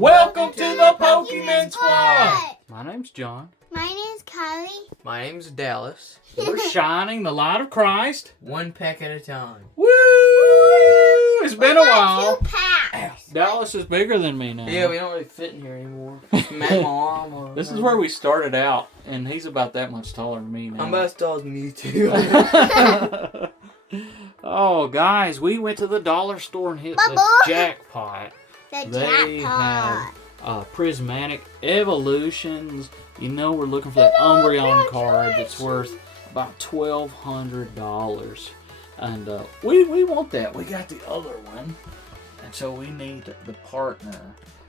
Welcome to the Pokemon Squad! My name's John. My name's Kylie. My name's Dallas. We're shining the light of Christ. One pack at a time. Woo! It's been a while. 2 packs. Dallas is bigger than me now. Yeah, we don't really fit in here anymore. My arm. This is where we started out, and he's about that much taller than me now. I'm about as tall as me too. Oh, guys, we went to the Dollar Store and hit the jackpot. They have Prismatic Evolutions. You know we're looking for that Umbreon card that's worth about $1,200. And we want that. We got the other one. And so we need the partner.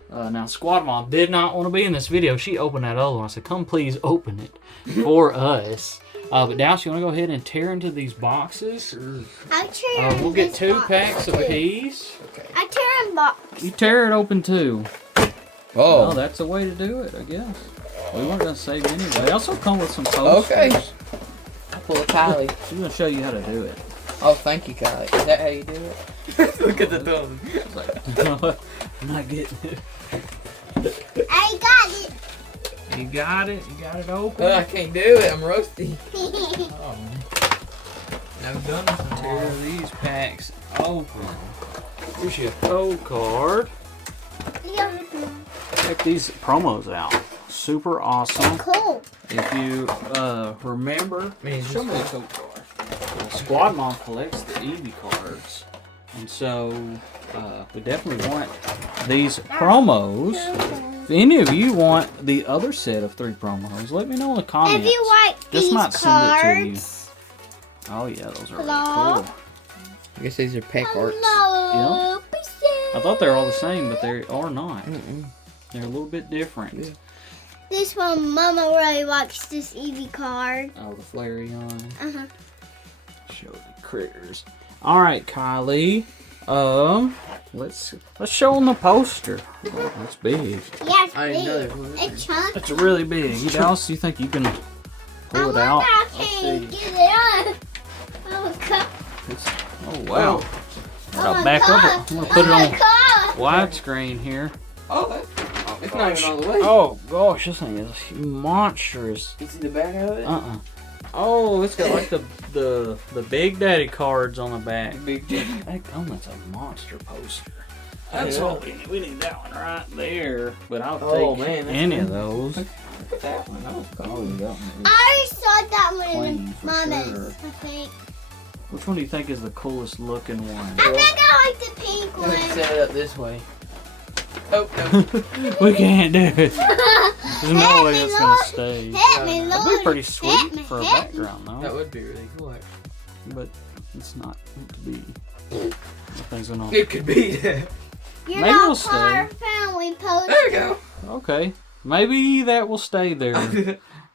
Now, Squad Mom did not want to be in this video. She opened that other one. I said, come please open it for us. But Dallas, you want to go ahead and tear into these boxes? Sure. I tear We'll get 2 packs apiece. Okay. I tear in box. You tear it open too. Oh. Well, that's the way to do it, I guess. We weren't going to save anyway. They also come with some posters. Okay. I'll pull a Kylie. She's going to show you how to do it. Oh, thank you, Kylie. Is that how you do it? Look at the thumb. I'm not getting it. I got it. You got it? You got it open? I can't do it. I'm rusty. Oh, Never done this before. tear these packs open. Here's your code card. Check these promos out. Super awesome. Cool. If you remember, show me the code card. Squad Mom collects the Eevee cards, and so we definitely want these promos. If any of you want the other set of 3 promos, let me know in the comments. If you like This these might send it to you. cards. Oh yeah, those are Hello? really cool. I guess these are pack arts. Hello, I thought they were all the same, but they are not. Mm-mm. They're a little bit different. Yeah. This one, Mama really likes this Eevee card. Oh, the Flareon. Uh-huh. Show the critters. All right, Kylie. Let's show them the poster. Oh, that's big. Yeah, it's I didn't know big. there was. It's chunky. It's really big. Dallas, you think you can pull it out? I can't get it on. Oh, God. Oh wow. Oh, I'll back up. I'm gonna put it on God. widescreen here. Oh, it's not even all the way. Oh gosh, this thing is monstrous. You see the back of it? Oh, it's got like the Big Daddy cards on the back. Big J. Oh, that's a monster poster. That's what we need. We need that one right there. But I'll take any of those. Look at that one. That was Oh, cool. that one I already saw that one Plain in for Mama's, sure. I think. Which one do you think is the coolest looking one? I think I like the pink Let me one. set it up this way. Oh, no. We can't do it. There's no way it's gonna stay. Hit me, That'd Lord. be pretty sweet Hit me, for a hit me. background, though. That would be really cool, actually. But it's not meant to be. Nothing's gonna. It could be that. You're Maybe not we'll part of our family poster. There we go. Okay, maybe that will stay there.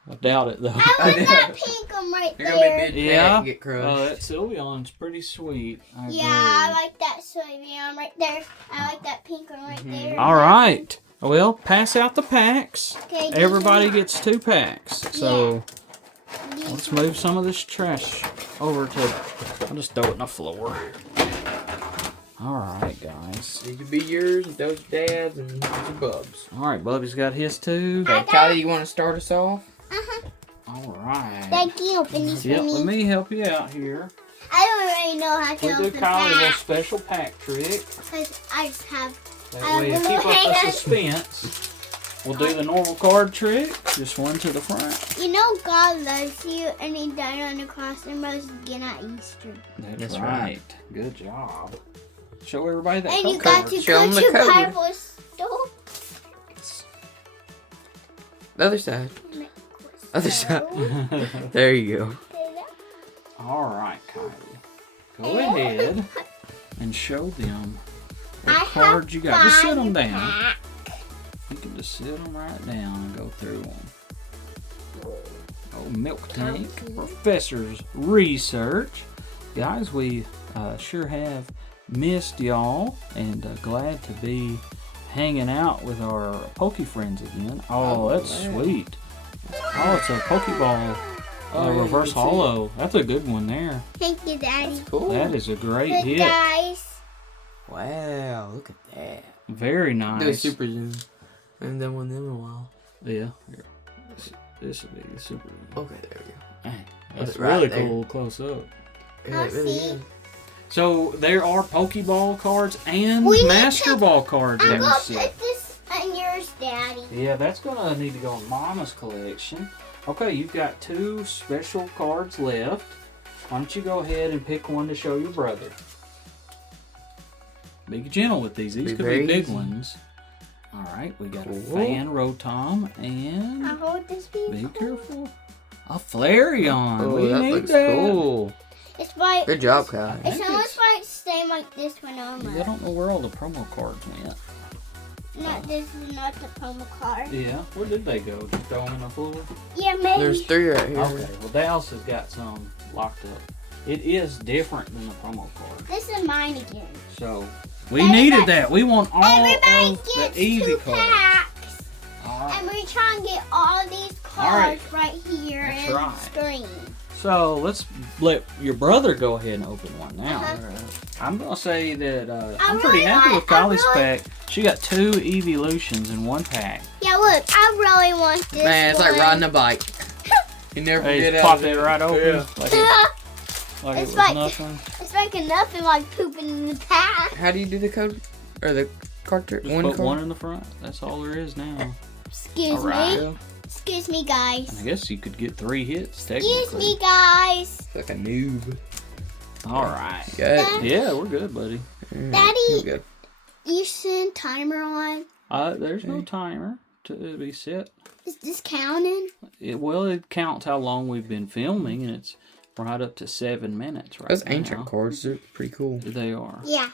I doubt it though. I like that pink one right You're gonna be there. mid Yeah. and get crushed. That Sylveon's pretty sweet. I Yeah, I agree. like that soybean right there. I like that pink one right there. All right. Well, pass out the packs. Okay, Everybody gets 2 packs. So these let's move some of this trash over to. I'll just throw it on the floor. All right, guys. These would be yours, and those Dad's, and these are Bub's. All right, Bubby's got his too. Okay, Kylie, you want to start us off? Uh-huh. All right. Thank you. Open these Yep, for let me. me help you out here. I don't really know how to We'll do open Kylie a little packs. special pack trick. Because I just have... That way you little keep up the hands. suspense. We'll do the normal card trick. Just one to the front. You know God loves you and He died on the cross and rose again at Easter. That's right. Good job. Show everybody that And code you got card. to Show 'em go the to code. Bible store. The other side. Other side. There you go. All right, Kylie. Go ahead and show them what cards you got. Just sit them down. You can just sit them right down and go through them. Oh, Milk Tank, Professor's Research. Guys, we sure have missed y'all and glad to be hanging out with our Poke friends again. Oh, that's man. sweet. Oh, it's a Pokeball reverse holo. That's a good one there. Thank you, Daddy. Cool. That is a great Good hit. guys. Wow, look at that. Very nice. Do a super zoom. I haven't done one of them in a while. Yeah. Here. This would be the super zoom. Okay, there we go. Hey, that's Right really there. cool close up. Yeah, it really see. is. So there are Pokeball cards and We need Master to- Ball cards I'm in the gonna set. put this on yours, Daddy. Yeah, that's gonna need to go in Mama's collection. Okay, you've got 2 special cards left. Why don't you go ahead and pick one to show your brother? Be gentle with these. These Be could be very big easy. ones. All right, we got a Cool. Fan Rotom I and hold this piece. be careful. A Flareon. Oh, we that need looks that. cool. It's like Good job, Kyle. it's almost like same like this one I almost. don't know where all the promo cards went. Not this is not the promo card. Yeah, where did they go? Just throw them in the floor? Yeah, maybe. There's 3 right here. Okay, well Dallas has got some locked up. It is different than the promo card. This is mine again. So, we Everybody- needed that. We want all Everybody of the gets Eevee 2 cards. packs, All right. and we try and get all of these right. cards right here That's in right. the screen. So, let's let your brother go ahead and open one now. Uh-huh. I'm going to say that I'm I pretty really happy like- with Kylie's I really- pack. She got 2 Evolutions in one pack. Yeah, look, I really want this Man, it's like one. riding a bike. You never Hey, get just out pop of it right open. Yeah. Like it was It's like- nothing. It's like nothing like pooping in the pack. How do you do the code? Or the card trick? Just One put card? one in the front. That's all there is now. Excuse All right. me. Excuse me, guys. I guess you could get 3 hits, technically. Excuse me, guys. It's like a noob. All right. Good. Yeah, we're good, buddy. Daddy. You're good. You send timer on. There's no timer to be set. Is this counting? It counts how long we've been filming, and it's right up to 7 minutes right Those now. ancient cards, they're pretty cool. They are. Yeah.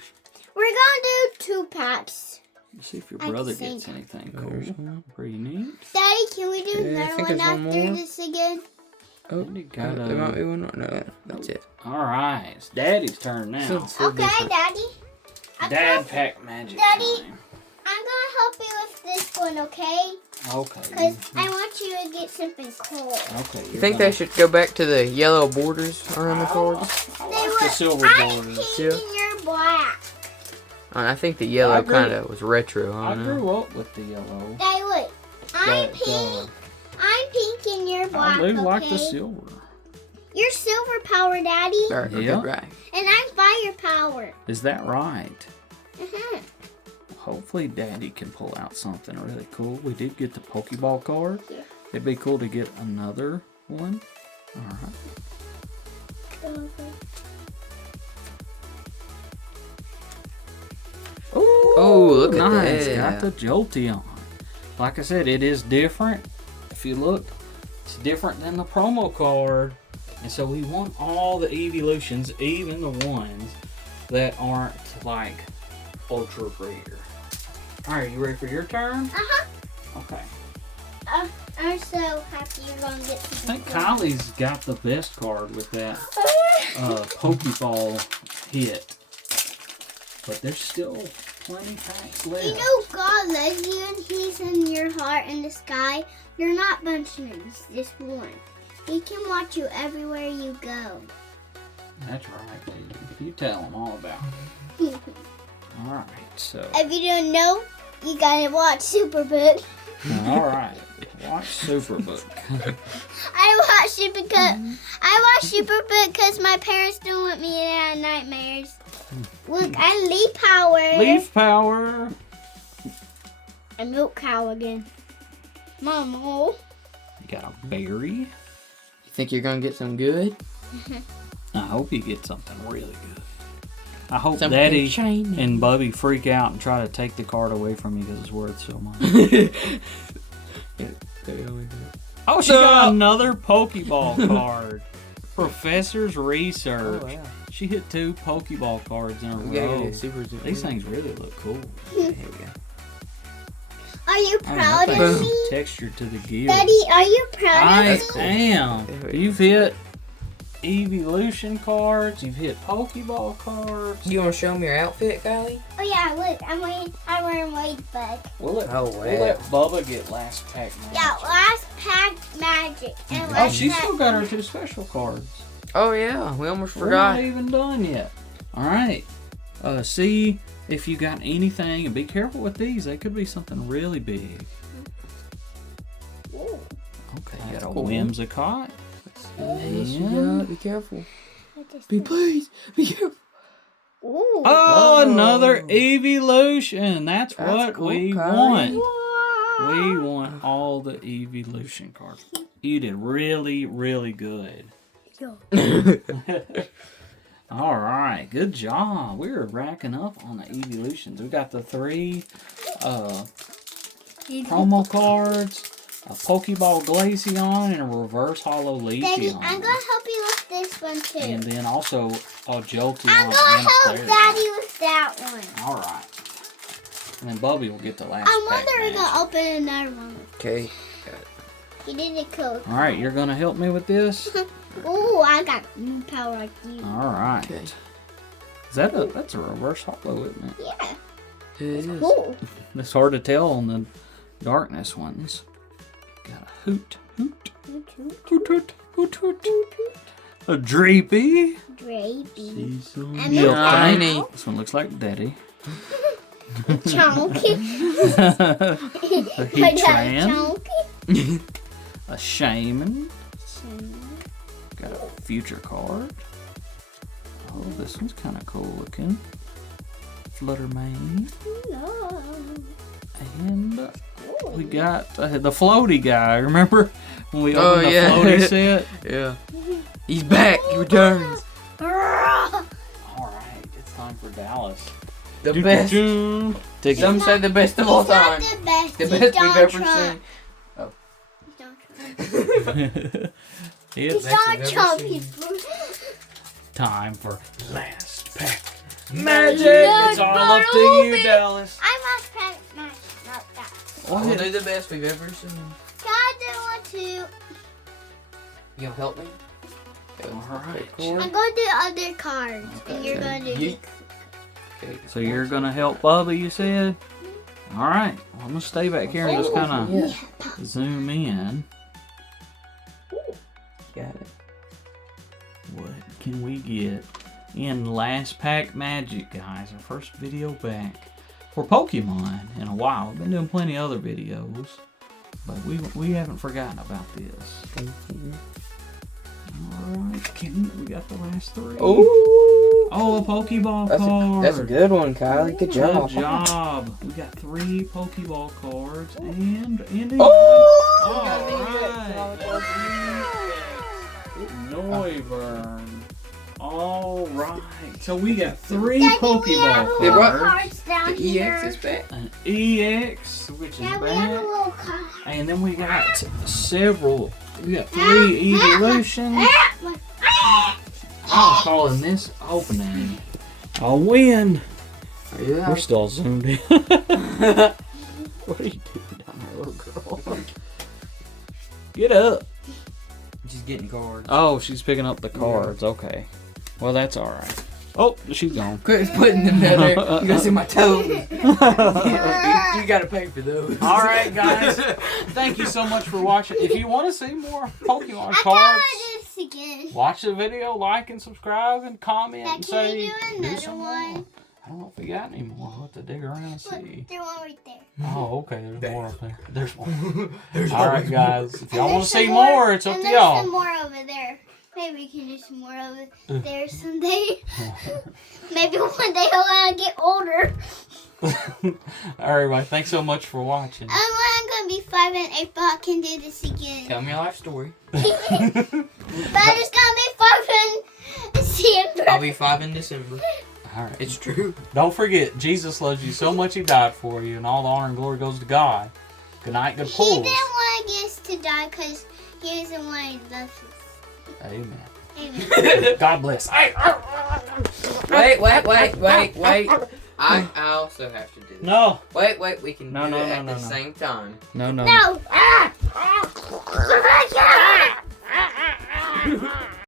We're gonna do 2 packs. Let's see if your At the brother same gets time. anything There's cool. one. Pretty neat. Daddy, can we do Yeah, I another think one there's one after more. this again? Oh, Daddy got there might be one more. No, that's it. All right, it's Daddy's turn now. So Okay, different. Daddy. I'm Dad gonna- pack magic Daddy. time. I'm gonna help you with this one, okay? Okay. Because I want you to get something cool. Okay. You think they should go back to the yellow borders around the cards? I They like were- the silver I'm borders. pink and you're black. I think the I yellow agree. kind of was retro. I I don't know. grew up with the yellow. Daddy, look. I'm But, pink. I'm pink and you're black, I do like the okay? silver. You're silver power, Daddy. Or Yeah. good, right. And I'm fire power. Is that right? Uh-huh. Hopefully Daddy can pull out something really cool. We did get the Pokeball card. Yeah. It'd be cool to get another one. All right. Ooh, Oh, look at nice. that. Got the Jolteon. Like I said, it is different. If you look, it's different than the promo card. And so we want all the Evolutions, even the ones that aren't like ultra rare. Alright, you ready for your turn? Uh-huh. Okay. I'm so happy you're going to get I something think Kylie's got the best card with that Pokeball hit. But there's still plenty packs left. You know God loves you and He's in your heart in the sky. You're not Bunchman's, just one. He can watch you everywhere you go. That's right, baby. You tell them all about it. Alright, so. If you don't know, you gotta watch Superbook. Alright. Watch Superbook. I watch Superbook because my parents don't want me to have nightmares. Look, I leaf power. Leaf power. I milk cow again. Mama. You got a berry. You think you're gonna get some good? I hope you get something really good. I hope Something Daddy shiny. and Bubby freak out and try to take the card away from you because it's worth so much. Oh, she got another Pokeball card. Professor's Research. Oh, wow. She hit 2 Pokeball cards in a We gotta row. get a super zoom. These things really look cool. Here we go. Are you I mean, proud that of thing's me? textured to the gills. Daddy, are you proud I of That's me? cool. am. There we go. You've hit Evolution cards. You've hit Pokeball cards. You wanna show me your outfit, Kylie? Oh yeah, look, I'm wearing Ladybug. We'll let, Oh, we'll let Bubba get last pack magic. Yeah, last pack magic. And Oh, last she's pack still got her 2 special cards. Oh yeah, we almost We're forgot. not even done yet. All right. See if you got anything, and be careful with these. They could be something really big. Ooh. Okay, you That's got a cool. Whimsicott. Yes, you And- got. Be careful. What is Be this? please. Be careful. Ooh. Oh, Oh. another Evolution. That's That's what cool, we Kylie. want. We want all the Evolution cards. You did really, really good. All right, good job. We're racking up on the Evolutions. We got the 3 promo cards, a Pokeball Glaceon, and a Reverse Hollow Daddy, Leafeon. I'm gonna help you with this one too. And then also a Jolteon I'm and gonna a help Flareon. Daddy with that one. All right. And then Bubby will get the last I pack wonder if match. I'll open another one. Okay. He did a code. All right, you're going to help me with this? Ooh, I got new power like you. All right. Okay. Is that that's a reverse hollow, isn't it? Yeah. It is. Cool. It's hard to tell on the darkness ones. Got a hoot. Hoot, hoot, hoot, hoot. A Dreepy. Drapey. Yeah, And Milk tiny. Tank. This one looks like Daddy. Chunky. A Heatran. Chunky. A Shaman. Got a future card. Oh, this one's kind of cool looking. Fluttermane. And we got the floaty guy. Remember when we opened the floaty set? Yeah. He's back. He returns. Alright, it's time for Dallas. The best. Take Some say the best of all He's not time. the best. The He's best we've Donald ever Trump. seen. He's Donald Trump. It's He's Best Donald we've Trump. ever He's time for last pack magic. It's all up to you, Dallas. I must pack my not that. We'll do the best we've ever seen. God, do want to. You gonna help me? Alright. I'm going to do other cards, and you're going to do. Yeet. Okay. So you're gonna help Bubba, you said? Alright. Well, I'm gonna stay back here and just kinda Yeah. zoom in. Got it. What can we get in last pack magic, guys? Our first video back for Pokemon in a while. We've been doing plenty of other videos, but we haven't forgotten about this. Alright, we got the last 3. Oh, a Pokeball card. That's a good one, Kylie. Good job. Good job. We got 3 Pokeball cards and Indy. Noivern. All right. So we got 3 Daddy, we have Pokeball little brought- cards down The here. EX is back. an EX, which is Yeah, we have a back. little card. And then we got several. We got 3 Evolutions. I'm calling this opening a win. Yeah. We're still zoomed in. What are you doing down there, little girl? Get up. She's getting cards. Oh, she's picking up the cards. Okay. Well, that's all right. Oh, she's gone. Quit putting them down there. You gotta see my toes. You gotta pay for those. All right, guys. Thank you so much for watching. If you want to see more Pokemon I cards, gotta do this again. watch the video, like and subscribe, and comment Now, and can say you do another some one? more. I don't know if we got any more. We'll have to dig around and Look, see. there's one right there. Oh, okay. There's more up there. There's more. There's All right, always guys. If And y'all want there's to see some more, it's up and to there's y'all. some more over there. Maybe we can do some more over there someday. Maybe one day I'll get older. All right, everybody. Thanks so much for watching. And when I'm gonna be 5 and 8, but I can do this again. Tell me a life story. But it's gonna be 5 and December. I'll be 5 in December. All right. It's true. Don't forget, Jesus loves you so much he died for you, and all the honor and glory goes to God. Good night, good He pulls. didn't want us to die because he doesn't want to love us. Amen. Amen. God bless. Wait. I also have to do this. No. Wait. We can No, do no, it no, at no, the no. same time. No. No.